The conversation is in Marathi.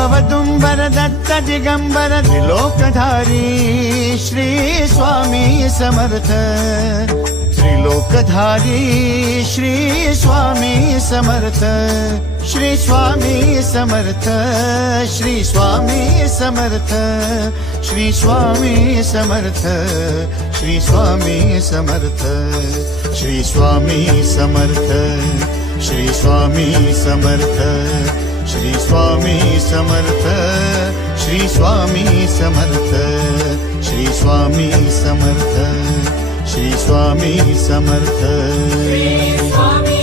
औदुंबर दत्त दिगंबर त्रिलोकधारी श्री स्वामी समर्थ त्रिलोकधारी श्री स्वामी समर्थ श्री स्वामी समर्थ श्री स्वामी समर्थ श्री स्वामी समर्थ श्री स्वामी समर्थ श्री स्वामी समर्थ श्री स्वामी समर्थ श्री स्वामी समर्थ श्री स्वामी समर्थ श्री स्वामी समर्थ श्री स्वामी समर्थ श्री स्वामी